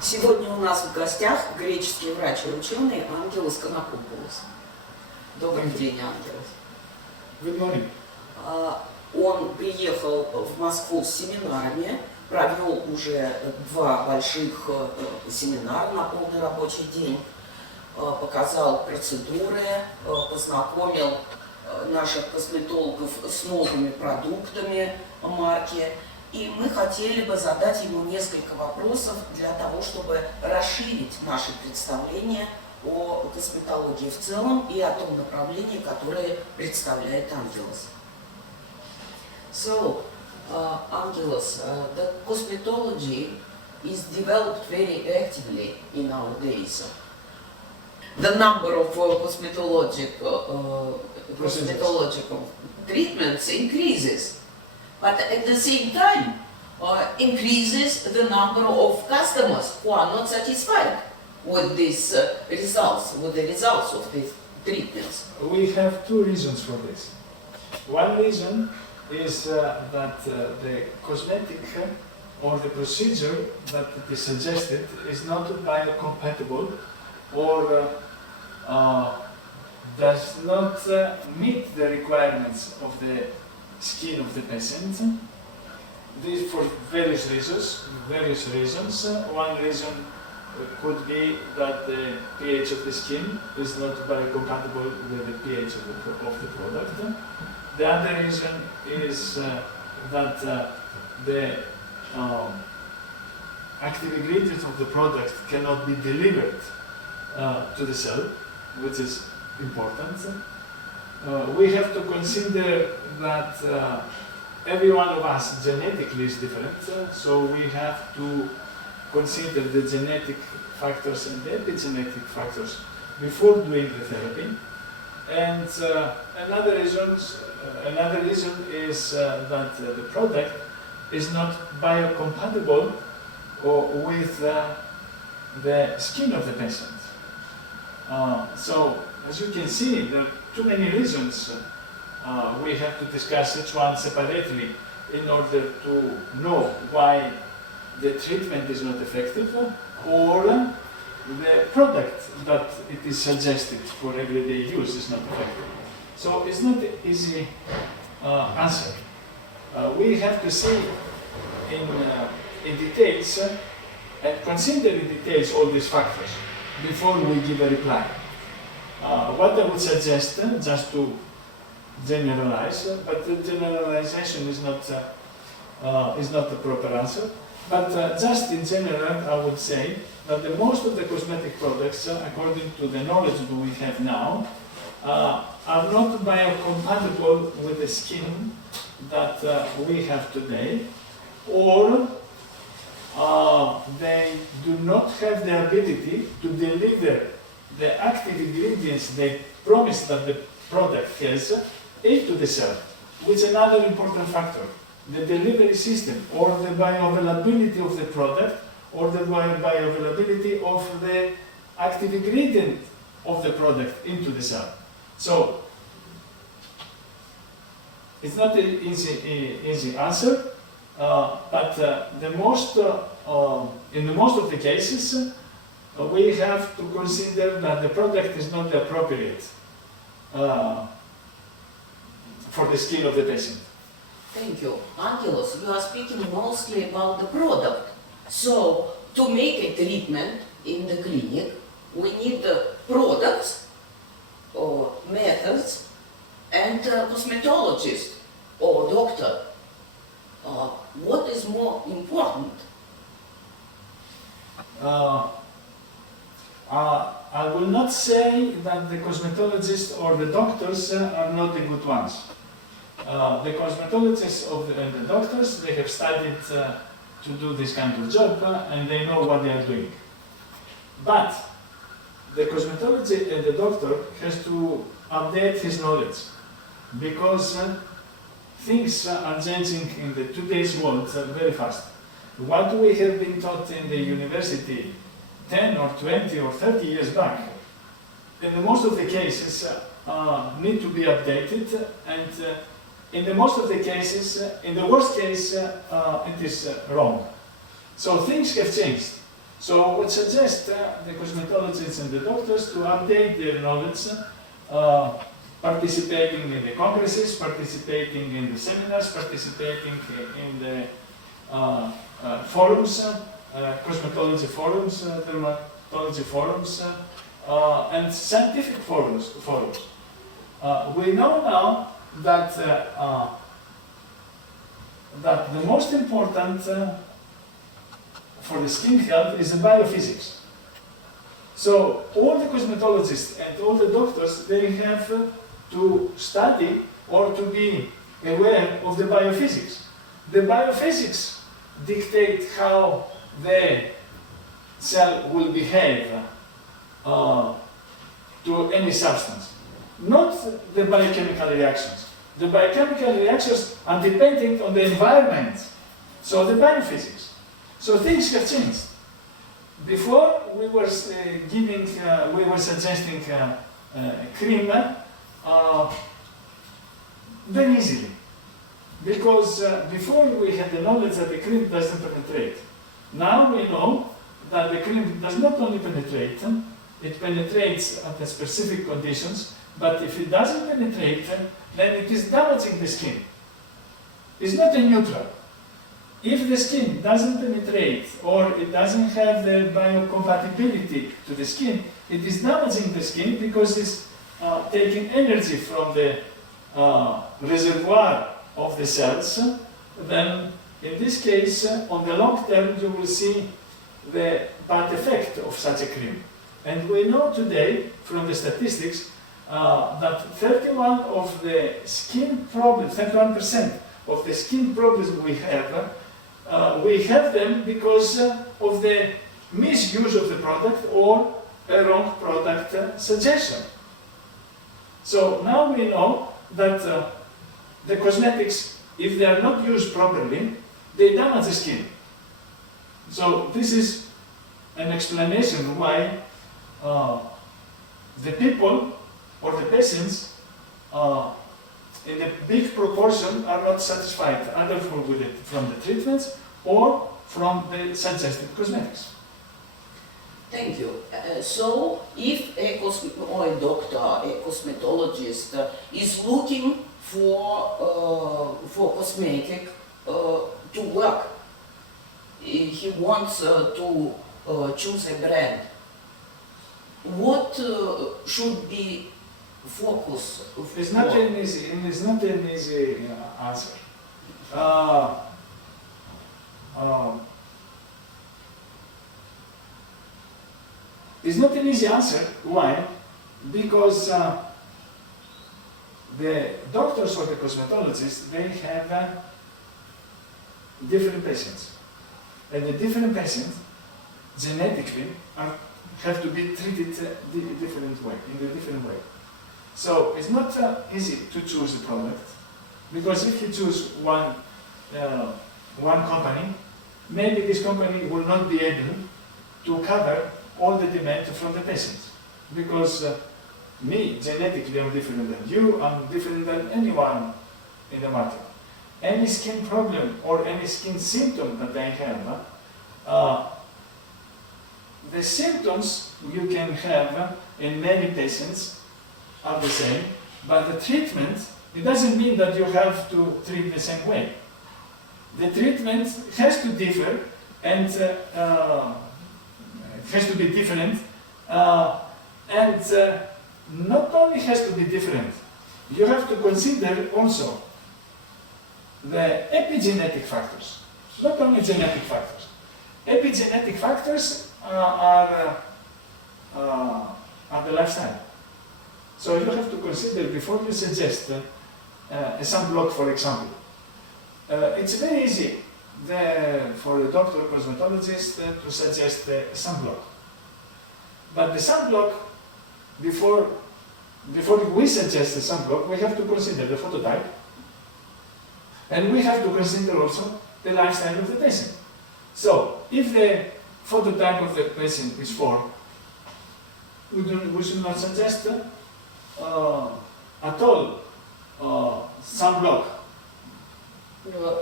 Сегодня у нас в гостях греческий врач и ученый Ангелосом Канакопулосом. Добрый день, Ангелос. Good morning. Он приехал в Москву с семинарами, провел уже 2 больших семинара на полный рабочий день, показал процедуры, познакомил наших косметологов с новыми продуктами марки. И мы хотели бы задать ему несколько вопросов для того, чтобы расширить наши представления о косметологии в целом и о том направлении, которое представляет Ангелос. So, Angelos, the cosmetology is developed very actively in our days. The number of cosmetological treatments increases. But at the same time, increases the number of customers who are not satisfied with these results, with the results of these treatments. We have 2 reasons for this. One reason is that the cosmetic or the procedure that is suggested is not biocompatible or does not meet the requirements of the skin of the patient. This for various reasons. One reason could be that the pH of the skin is not biocompatible with the pH of the product. The other reason is that the active ingredient of the product cannot be delivered to the cell, which is important. We have to consider that every one of us genetically is different, so we have to consider the genetic factors and the epigenetic factors before doing the therapy. And another reason is that the product is not biocompatible with the skin of the patient. So, as you can see, there are too many reasons. We have to discuss each one separately in order to know why the treatment is not effective or the product that it is suggested for everyday use is not effective. So it's not an easy answer. We have to see in details and consider in details all these factors before we give a reply. What I would suggest, just to generalize, but the generalization is not the proper answer. But just in general, I would say that most of the cosmetic products, according to the knowledge that we have now, are not biocompatible with the skin that we have today, or they do not have the ability to deliver the active ingredients they promise that the product has into the cell, which is another important factor. The delivery system, or the bioavailability of the product, or the bioavailability of the active ingredient of the product into the cell. So, it's not an easy answer, but in the most of the cases, we have to consider that the product is not appropriate for the skin of the patient. Thank you. Angelos, you are speaking mostly about the product. So, to make a treatment in the clinic, we need the products, or methods, and a cosmetologist or doctor. What is more important? I will not say that the cosmetologists or the doctors are not the good ones. The cosmetologists and the doctors, they have studied to do this kind of job and they know what they are doing. But the cosmetologist and the doctor has to update his knowledge because things are changing in the today's world very fast. What we have been taught in the university 10 or 20 or 30 years back, in most of the cases need to be updated, and in the most of the cases, in the worst case, it is wrong. So things have changed. So what suggests the cosmetologists and the doctors to update their knowledge, participating in the congresses, participating in the seminars, participating in the forums, cosmetology forums, dermatology forums, and scientific forums. We know now that that the most important for the skin health is the biophysics. So all the cosmetologists and all the doctors, they have to study or to be aware of the biophysics. The biophysics dictate how the cell will behave to any substance, not the biochemical reactions. The biochemical reactions are dependent on the environment, so the biophysics. So things have changed. Before we were suggesting cream very easily, because before we had the knowledge that the cream doesn't penetrate. Now we know that the cream does not only penetrate, it penetrates under specific conditions, but if it doesn't penetrate, then it is damaging the skin. It's not a neutral. If the skin doesn't penetrate or it doesn't have the biocompatibility to the skin, it is damaging the skin because it's taking energy from the reservoir of the cells. Then, in this case, on the long term, you will see the bad effect of such a cream. And we know today from the statistics that 31% of the skin problems we have them because of the misuse of the product or a wrong product suggestion. So now we know that the cosmetics, if they are not used properly, they damage the skin. So this is an explanation why the people or the patients in a big proportion are not satisfied either from the treatments or from the suggested cosmetics. Thank you. So, if a doctor, a cosmetologist is looking for cosmetic to work, he wants to choose a brand, what should be focus? It's not an easy answer. It's not an easy answer. Why? Because the doctors or the cosmetologists, they have different patients. And the different patients, genetically, have to be treated in a different way. So it's not easy to choose a product, because if you choose one company, maybe this company will not be able to cover all the demand from the patients. Because me, genetically, I'm different than you, I'm different than anyone in the market. Any skin problem or any skin symptom that I have, the symptoms you can have in many patients are the same, but the treatment, it doesn't mean that you have to treat the same way. The treatment has to differ and it has to be different, and not only has to be different, you have to consider also the epigenetic factors, not only genetic factors. Epigenetic factors are the lifestyle. So you have to consider before you suggest a sunblock, for example. It's very easy for the doctor or cosmetologist to suggest a sunblock. But the sunblock, before we suggest a sunblock, we have to consider the phototype, and we have to consider also the lifestyle of the patient. So, if the phototype of the patient is 4, we should not suggest at all sunblock.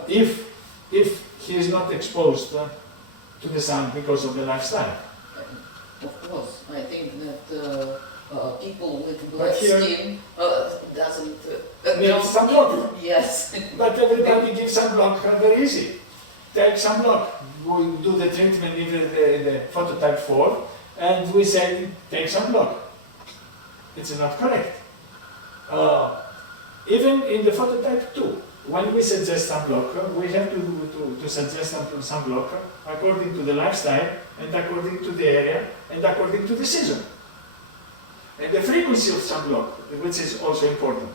If he is not exposed to to the sun because of the lifestyle. Of course, I think that people with But black here- skin doesn't Need don't sunblock. Yes. But everybody gives sunblock very easy. Take sunblock. We do the treatment in the phototype 4, and we say take sunblock. It's not correct. Even in the phototype 2, when we suggest sunblock, we have to suggest sunblock according to the lifestyle, and according to the area, and according to the season. And the frequency of sunblock, which is also important.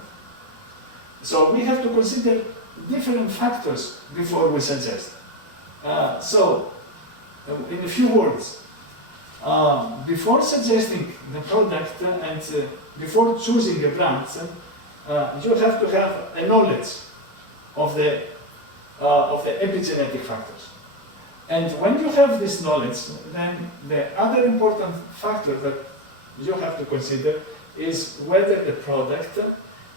So we have to consider different factors before we suggest. In a few words, before suggesting the product and before choosing a brand, you have to have a knowledge of the epigenetic factors. And when you have this knowledge, then the other important factor that you have to consider is whether the product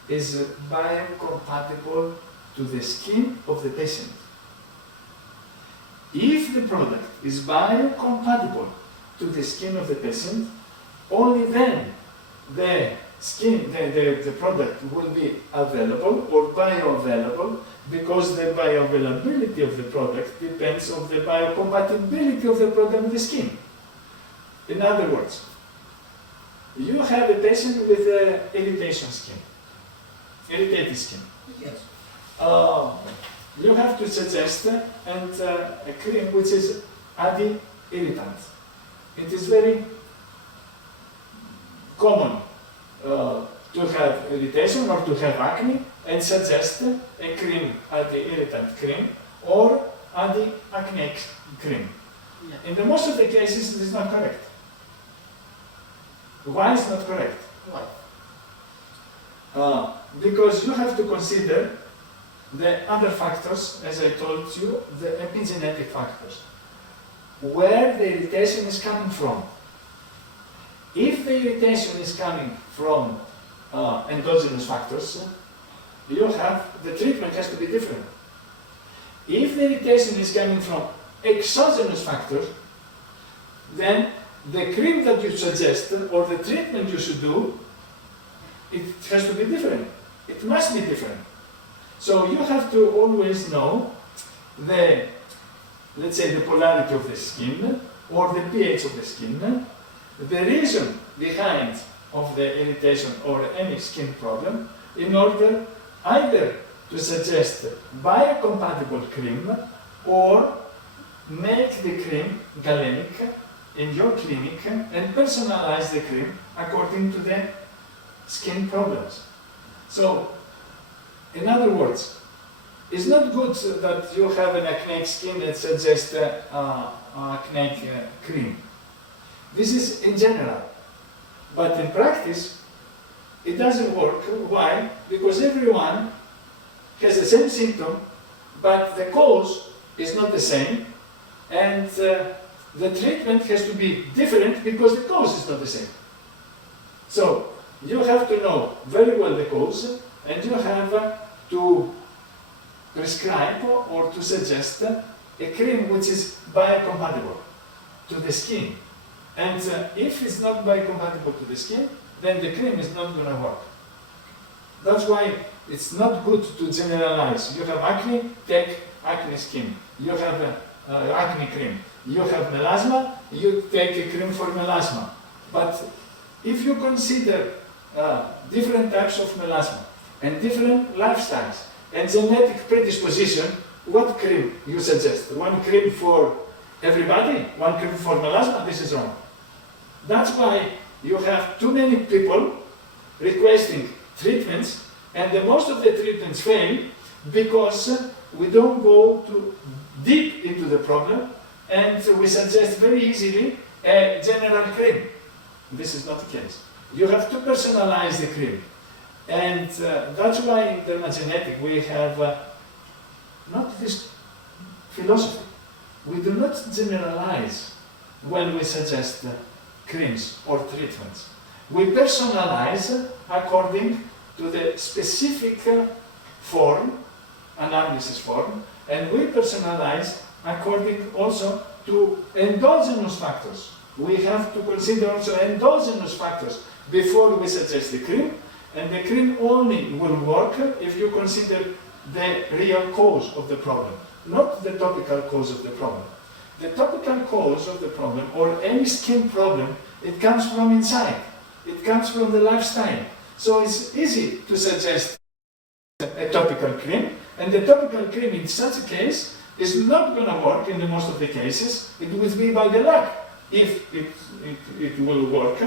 is biocompatible to the skin of the patient. If the product is biocompatible to the skin of the patient, only then the product will be available or bioavailable, because the bioavailability of the product depends on the biocompatibility of the product with the skin. In other words, you have a patient with irritation skin, irritated skin. Yes. You have to suggest a cream which is anti-irritant. It is very common to have irritation or to have acne and suggest a cream, anti-irritant cream or anti-acne cream. Yeah. In the most of the cases, it is not correct. Why is not correct? Why? Because you have to consider the other factors, as I told you, the epigenetic factors. Where the irritation is coming from. If the irritation is coming from endogenous factors, the treatment has to be different. If the irritation is coming from exogenous factors, then the cream that you suggest or the treatment you should do, it has to be different. It must be different. So you have to always know let's say the polarity of the skin or the pH of the skin, the reason behind of the irritation or any skin problem, in order either to suggest biocompatible cream or make the cream galenic in your clinic and personalize the cream according to the skin problems. So, in other words, it's not good that you have an acne skin and suggest acne cream. This is in general. But in practice, it doesn't work. Why? Because everyone has the same symptom, but the cause is not the same, and the treatment has to be different because the cause is not the same. So, you have to know very well the cause, and you have to prescribe or to suggest a cream which is biocompatible to the skin. And if it's not biocompatible to the skin, then the cream is not going to work. That's why it's not good to generalize. You have acne, take acne skin. You have acne cream. You have melasma, you take a cream for melasma. But if you consider different types of melasma and different lifestyles and genetic predisposition, what cream you suggest? One cream for everybody? One cream for melasma? This is wrong. That's why you have too many people requesting treatments, and most of the treatments fail because we don't go too deep into the problem, and we suggest very easily a general cream. This is not the case. You have to personalize the cream. And that's why in dermagenetic we have not this philosophy. We do not generalize when we suggest creams or treatments. We personalize according to the specific form, analysis form, and we personalize according also to endogenous factors. We have to consider also endogenous factors before we suggest the cream, and the cream only will work if you consider the real cause of the problem, not the topical cause of the problem. The topical cause of the problem, or any skin problem, it comes from inside. It comes from the lifestyle. So it's easy to suggest a topical cream, and the topical cream in such a case is not going to work in the most of the cases. It will be by the luck if it will work,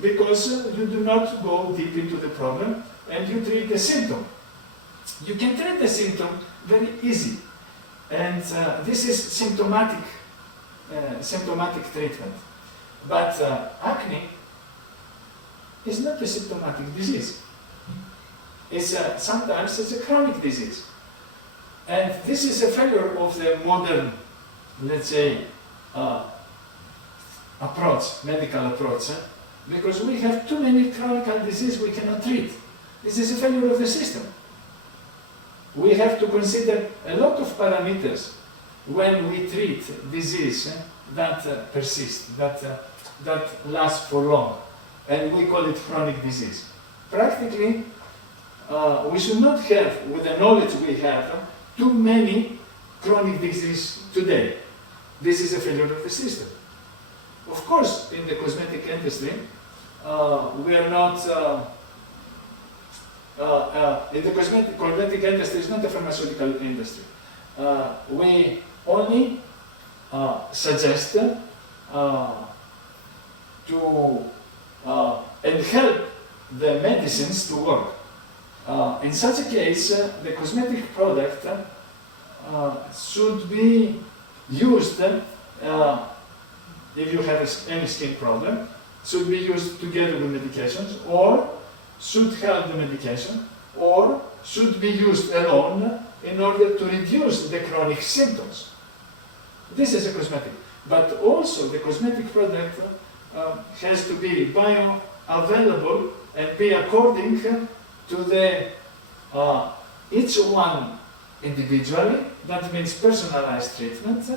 because you do not go deep into the problem and you treat the symptom. You can treat the symptom very easy, and this is symptomatic treatment. But acne is not a symptomatic disease. It's sometimes it's a chronic disease, and this is a failure of the modern, let's say, medical approach, because we have too many chronic diseases we cannot treat. This is a failure of the system. We have to consider a lot of parameters when we treat disease that persist, that lasts for long, and we call it chronic disease. Practically, we should not have, with the knowledge we have, too many chronic diseases today. This is a failure of the system. Of course, in the cosmetic industry, we are not. In the cosmetic industry, it's not a pharmaceutical industry. We only suggest to and help the medicines to work. In such a case, the cosmetic product should be used, if you have any skin problem, should be used together with medications, or should help the medication, or should be used alone in order to reduce the chronic symptoms. This is a cosmetic. But also the cosmetic product has to be bioavailable and be according to the each one individually. That means personalized treatment.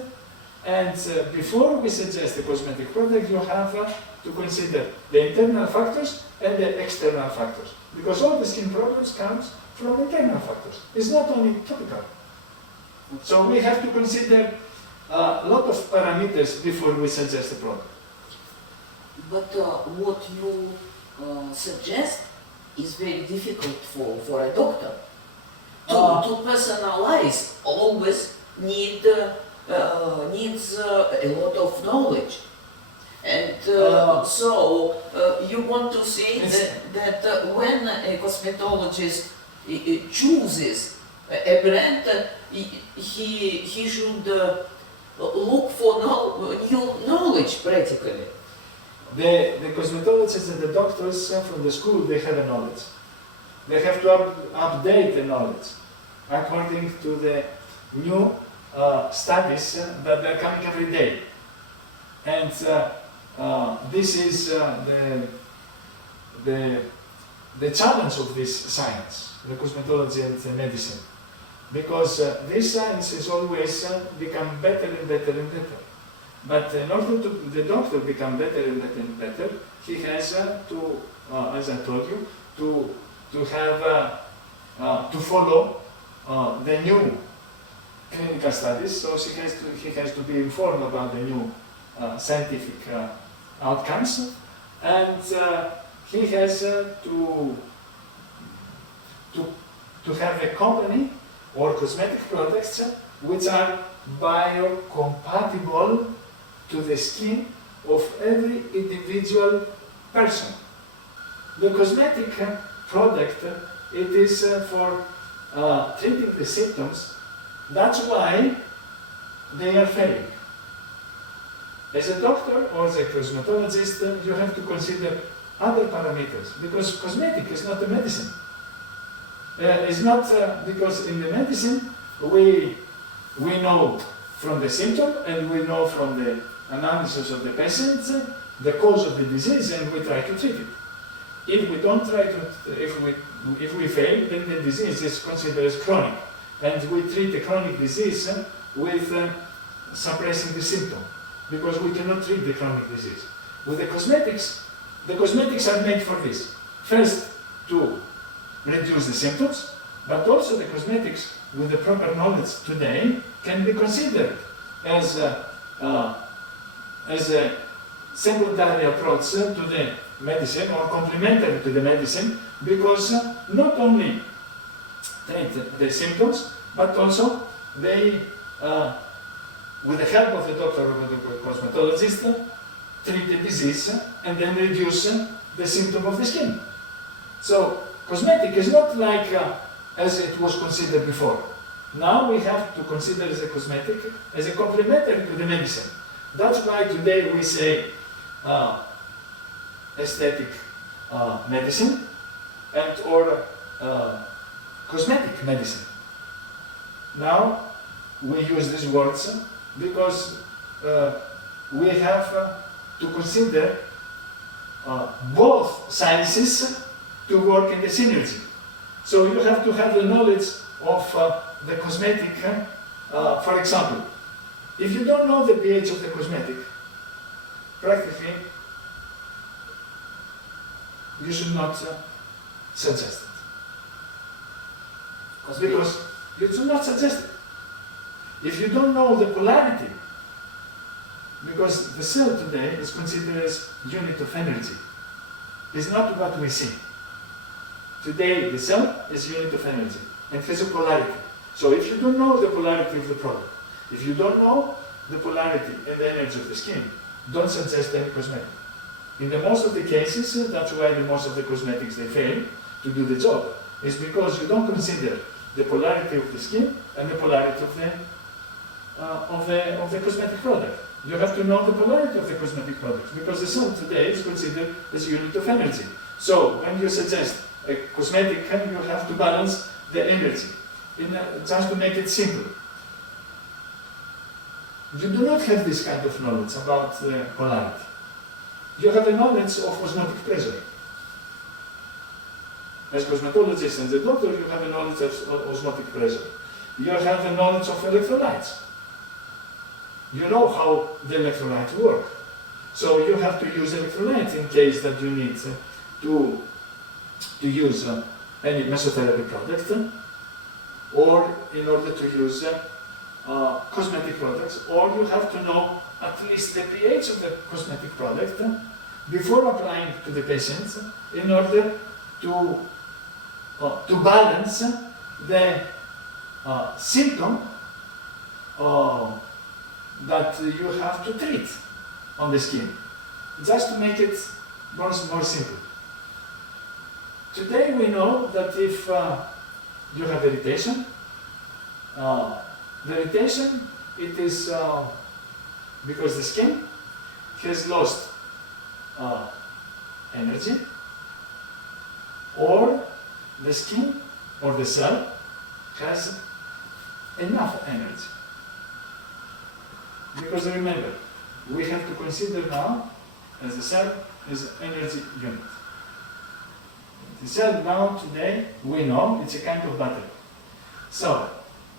And before we suggest a cosmetic product, you have to consider the internal factors and the external factors, because all the skin problems comes from internal factors. It's not only topical. So we have to consider a lot of parameters before we suggest a product. But what you suggest is very difficult for a doctor. To personalize always needs a lot of knowledge. And so you want to say that when a cosmetologist chooses a brand, he should look for new knowledge practically. The cosmetologists and the doctors from the school, they have a knowledge. They have to update the knowledge according to the new studies that are coming every day. And this is the challenge of this science, the cosmetology and the medicine, because this science is always become better and better and better. But in order to the doctor become better and better and better, he has to, as I told you, to have to follow the new clinical studies. So he has to be informed about the new scientific outcomes, and he has to have a company or cosmetic products which are biocompatible to the skin of every individual person. The cosmetic product, it is for treating the symptoms. That's why they are failing. As a doctor or as a cosmetologist, you have to consider other parameters, because cosmetic is not a medicine. It's not because in the medicine we know from the symptom and we know from the analysis of the patient the cause of the disease, and we try to treat it. If we don't try to, if we fail, then the disease is considered as chronic, and we treat the chronic disease with suppressing the symptom. because we cannot treat the chronic disease. With the cosmetics are made for this. First, to reduce the symptoms, but also the cosmetics, with the proper knowledge today, can be considered as a secondary approach to the medicine or complementary to the medicine, because not only treat the symptoms, but also they, with the help of the doctor or the cosmetologist, treat the disease and then reduce the symptom of the skin. So cosmetic is not like as it was considered before. Now we have to consider as a cosmetic as a complementary to the medicine. That's why today we say aesthetic medicine and or cosmetic medicine. Now we use these words because we have to consider both sciences to work in the synergy. So you have to have the knowledge of the cosmetic. For example, if you don't know the pH of the cosmetic, practically you should not suggest it. Because you should not suggest it. If you don't know the polarity, because the cell today is considered as unit of energy. It's not what we see. Today the cell is unit of energy and has a polarity. So if you don't know the polarity of the product, if you don't know the polarity and the energy of the skin, don't suggest any cosmetic. In the most of the cases, that's why the most of the cosmetics they fail to do the job. It's because you don't consider the polarity of the skin and the polarity of the cosmetic product. You have to know the polarity of the cosmetic products, because the sun today is considered as a unit of energy. So when you suggest a cosmetic, you have to balance the energy, just to make it simple. You do not have this kind of knowledge about the polarity. You have a knowledge of osmotic pressure. As cosmetologists and the doctor, you have a knowledge of osmotic pressure. You have a knowledge of electrolytes. You know how the electrolytes work. So you have to use electrolytes in case that you need to use any mesotherapy product, or in order to use cosmetic products, or you have to know at least the pH of the cosmetic product before applying to the patient in order to balance the symptom that you have to treat on the skin, just to make it more simple. Today we know that if you have irritation, the irritation, it is because the skin has lost energy, or the skin or the cell has enough energy. Because remember, we have to consider now as the cell is energy unit. The cell now today, we know it's a kind of battery. So,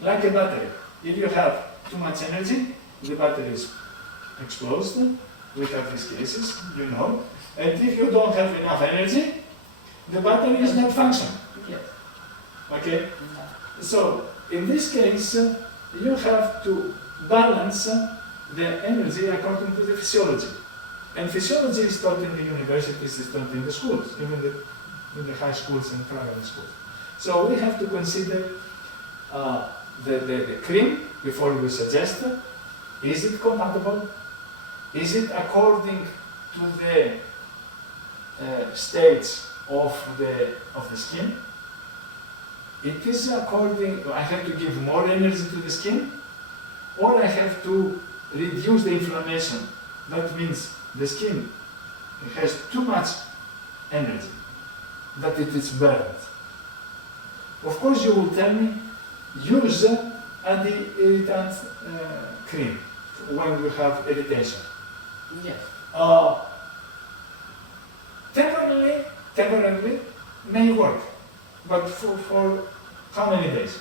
like a battery, if you have too much energy, the battery is exploded. We have these cases, you know. And if you don't have enough energy, the battery is not functioning. Yes. Okay? So, in this case, you have to balance the energy according to the physiology. And physiology is taught in the universities, is taught in the schools, even in the high schools and primary schools. So we have to consider the cream before we suggest. Is it compatible? Is it according to the stage of the skin? It is according, I have to give more energy to the skin, or I have to reduce the inflammation. That means the skin has too much energy, that it is burned. Of course, you will tell me, use anti-irritant cream when you have irritation. Yes. Temporarily may work, but for how many days?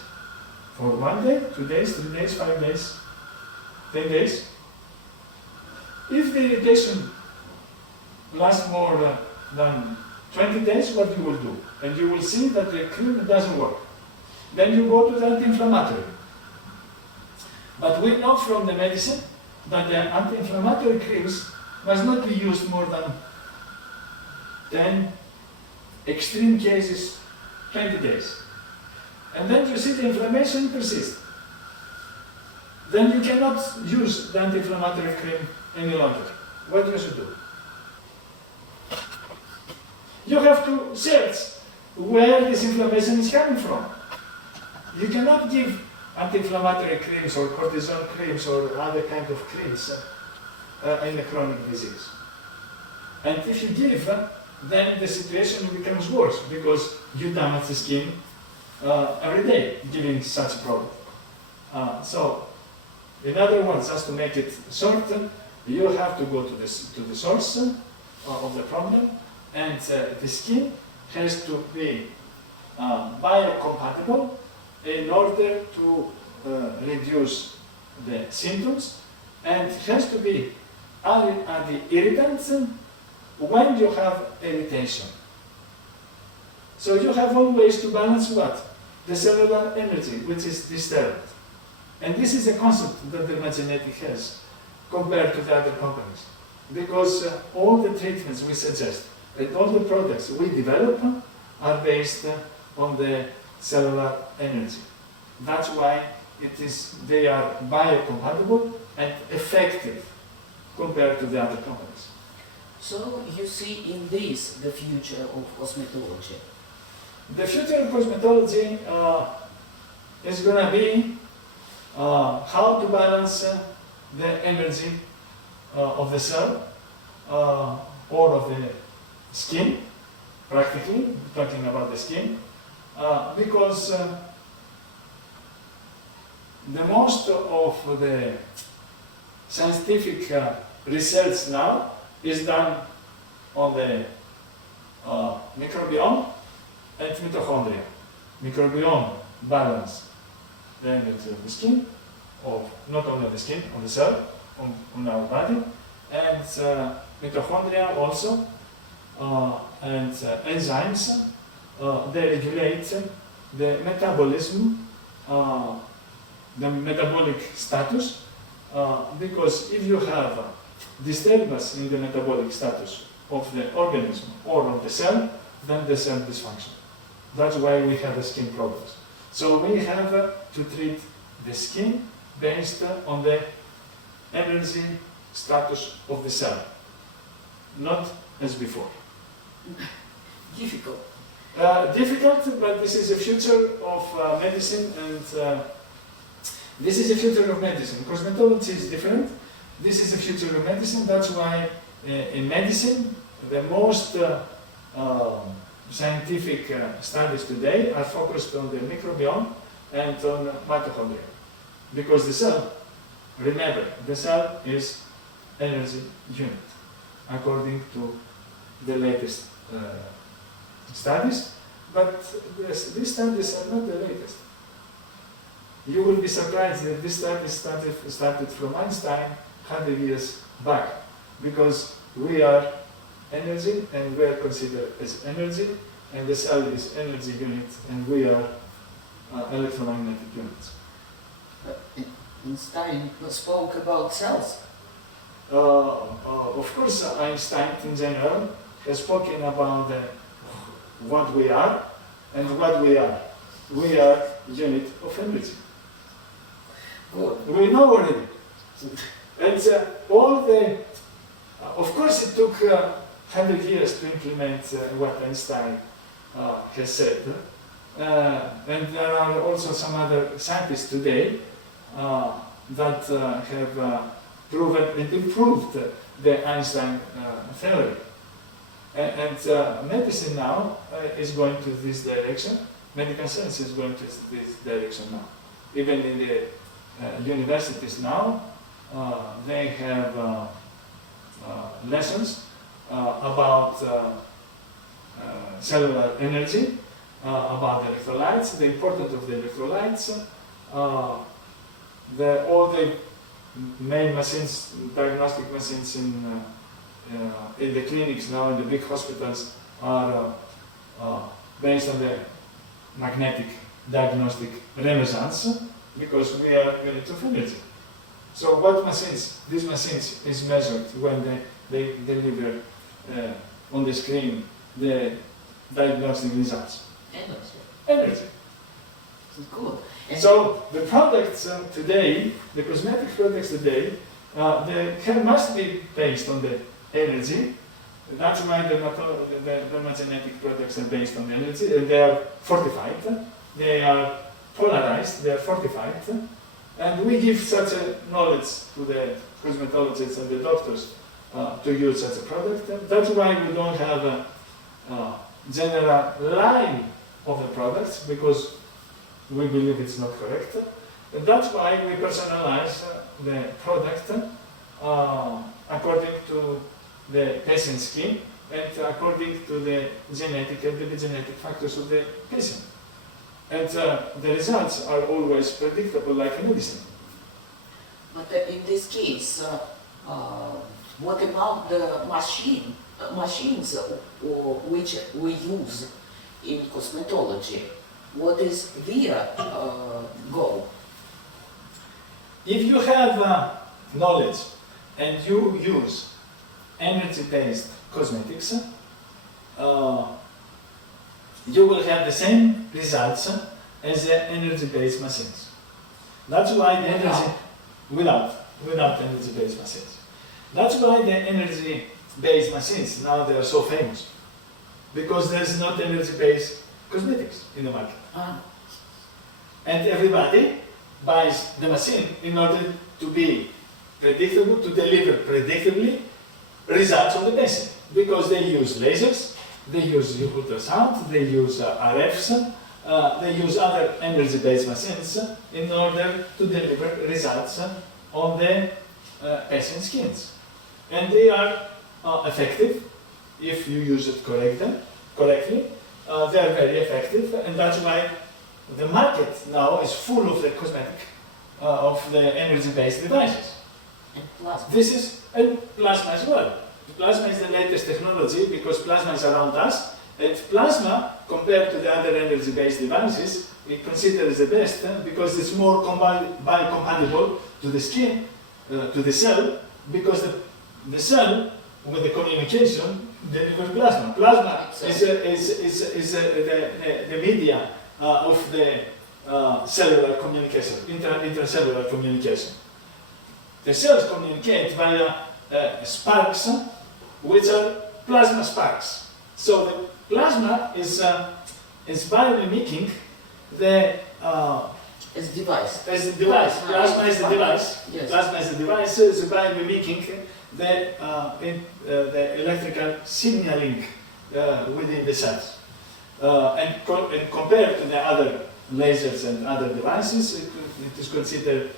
For 1 day, 2 days, 3 days, 5 days, 10 days? If the irritation lasts more than 20 days, what you will do? And you will see that the cream doesn't work. Then you go to the anti-inflammatory. But we know from the medicine that the anti-inflammatory creams must not be used more than 10, extreme cases, 20 days. And then you see the inflammation persists. Then you cannot use the anti-inflammatory cream any longer. What you should do? You have to search where this inflammation is coming from. You cannot give anti-inflammatory creams or cortisone creams or other kind of creams in a chronic disease. And if you give, then the situation becomes worse because you damage the skin every day giving such a product. So, in other words, just to make it short, you have to go to the source of the problem, and the skin has to be biocompatible in order to reduce the symptoms, and has to be anti-irritant when you have irritation. So you have always to balance what? The cellular energy, which is disturbed. And this is a concept that Dermagenetic has compared to the other companies. Because all the treatments we suggest and all the products we develop are based on the cellular energy. That's why they are biocompatible and effective compared to the other companies. So you see in this the future of cosmetology? The future of cosmetology is going to be how to balance the energy of the cell or of the skin, practically, talking about the skin, because the most of the scientific research now is done on the microbiome and mitochondria. Microbiome balance the energy of the skin, of not only the skin, on the cell, on our body, and mitochondria also, and enzymes, they regulate the metabolism, the metabolic status, because if you have disturbance in the metabolic status of the organism or of the cell, then the cell dysfunction. That's why we have the skin problems. So we have to treat the skin based on the energy status of the cell, not as before. Difficult. Difficult, but this is the future of medicine, and this is the future of medicine. Cosmetology is different. This is the future of medicine. That's why in medicine, the most scientific studies today are focused on the microbiome and on mitochondria. Because the cell, remember, the cell is energy unit, according to the latest studies, but these studies are not the latest. You will be surprised that this study started from Einstein 100 years back, because we are energy and we are considered as energy, and the cell is energy unit and we are electromagnetic units. Einstein spoke about cells. Of course, Einstein in general has spoken about what we are and what we are. We are unit of energy. Good. We know already. And all the, of course it took 100 years to implement what Einstein has said. And there are also some other scientists today that have proven and improved the Einstein theory. And medicine now is going to this direction. Medical science is going to this direction now. Even in the universities now, they have lessons about cellular energy, about electrolytes, the importance of the electrolytes, all the main machines, diagnostic machines in the clinics now, in the big hospitals, are based on the magnetic diagnostic renaissance, because we are unit of energy. So what machines, these machines is measured when they deliver on the screen the diagnostic results? Energy. Good. And So the products today, the cosmetic products today, they must be based on the energy. That's why the dermagenetic products are based on the energy. They are fortified, they are polarized, they are fortified, and we give such a knowledge to the cosmetologists and the doctors to use such a product. That's why we don't have a general line of the products, because we believe it's not correct. And that's why we personalize the product according to the patient's skin and according to the genetic and epigenetic factors of the patient. And the results are always predictable, like in medicine. But in this case, what about the machines which we use in cosmetology? What is their goal? If you have knowledge and you use energy-based cosmetics, you will have the same results as the energy-based machines. That's why the energy without energy-based machines. That's why the energy-based machines now they are so famous, because there's not energy-based cosmetics in the market. And everybody buys the machine in order to be predictable, to deliver predictably results on the patient, because they use lasers, they use ultrasound, they use RFs, they use other energy-based machines in order to deliver results on the patient's skins. And they are effective if you use it correctly. They are very effective, and that's why the market now is full of the cosmetic, of the energy-based devices. And plasma. This is, and plasma as well. Plasma is the latest technology, because plasma is around us, and plasma, compared to the other energy-based devices, it considers the best because it's more biocompatible to the skin, to the cell, because the cell, with the communication, delivers plasma. Plasma is the media of the cellular communication, intracellular communication. The cells communicate via sparks, which are plasma sparks. So the plasma is biomimicking the As device. Plasma is the device. Yes. Plasma is the device. It's biomimicking the electrical signaling within the cells. And compared to the other lasers and other devices, it is considered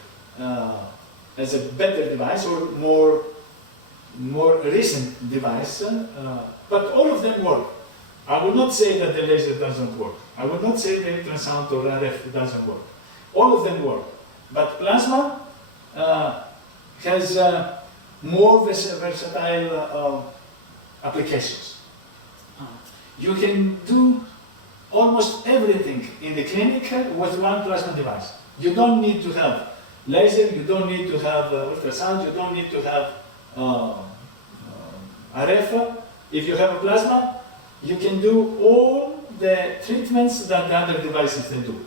as a better device or more recent device. But all of them work. I would not say that the laser doesn't work. I would not say the ultrasound or RF doesn't work. All of them work. But plasma has more versatile applications. You can do almost everything in the clinic with one plasma device. You don't need to have laser, you don't need to have ultrasound, you don't need to have RF. If you have a plasma, you can do all the treatments that the other devices can do.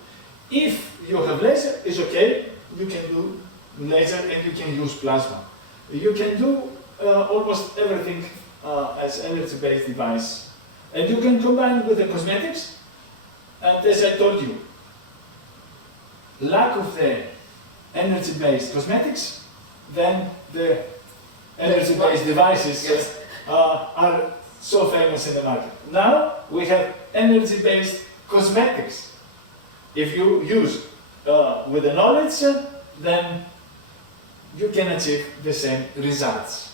If you have laser, it's okay, you can do laser and you can use plasma. You can do almost everything as energy-based device. And you can combine with the cosmetics, and as I told you, lack of the energy-based cosmetics, then the energy-based devices are so famous in the market. Now we have energy-based cosmetics. If you use with the knowledge, then you can achieve the same results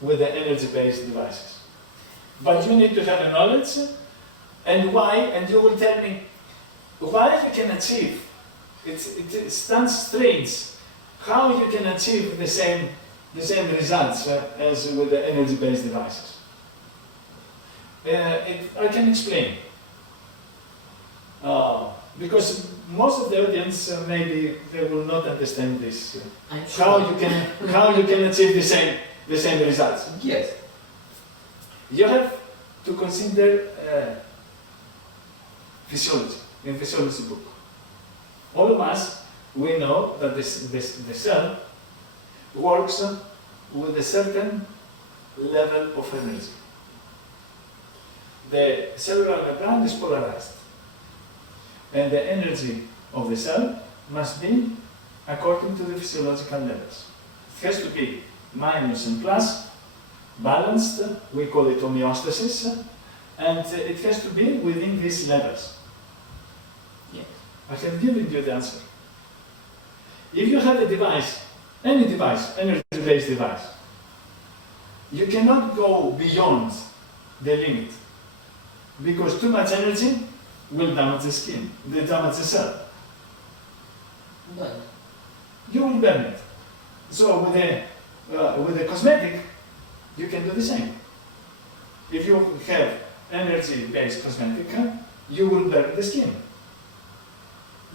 with the energy-based devices. But you need to have a knowledge, and why, and you will tell me why you can achieve. It sounds strange how you can achieve the same results as with the energy-based devices. I can explain. Because most of the audience maybe they will not understand this. How you can achieve the same results. Yes. You have to consider physiology in physiology book. All of us, we know that the cell works with a certain level of energy. The cellular membrane is polarized, and the energy of the cell must be according to the physiological levels. It has to be minus and plus, balanced, we call it homeostasis, and it has to be within these levels. Yes. I have given you the answer. If you have a device, any device, energy-based device, you cannot go beyond the limit, because too much energy will damage the skin, damage the cell. But You will burn it. So with a cosmetic, you can do the same. If you have energy-based cosmetic, you will burn the skin.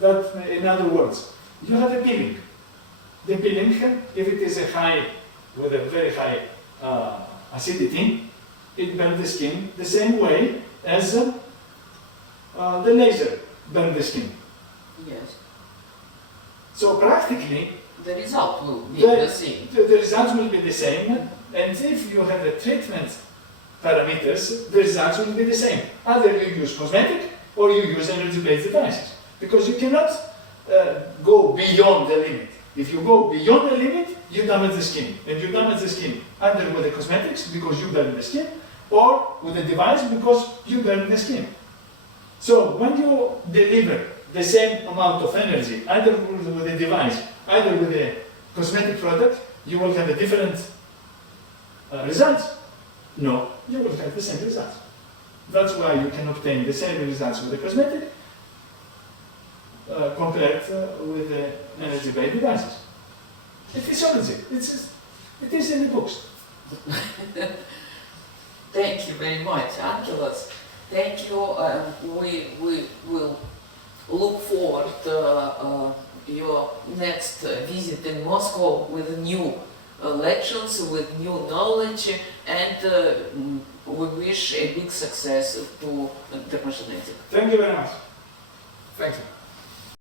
That, in other words, you have a peeling. The peeling, if it is with a very high acidity, it burns the skin the same way as the laser burns the skin. yes, So practically, the result will be the same. the results will be the same, and if you have the treatment parameters, the results will be the same. Either you use cosmetic or you use energy-based devices, because you cannot go beyond the limit. If you go beyond the limit, you damage the skin, and you damage the skin either with the cosmetics because you burn the skin, or with the device because you burn the skin. So when you deliver the same amount of energy, either with the device, either with a cosmetic product, you will have a different results. No, you will have the same results. That's why you can obtain the same results with the cosmetic compared with the energy-based devices. The physiology, it is in the books. Thank you very much, Angelos. Thank you. We will look forward to your next visit in Moscow with new lectures, with new knowledge, and we wish a big success to the Dermashgenetic. Thank you very much. Thank you.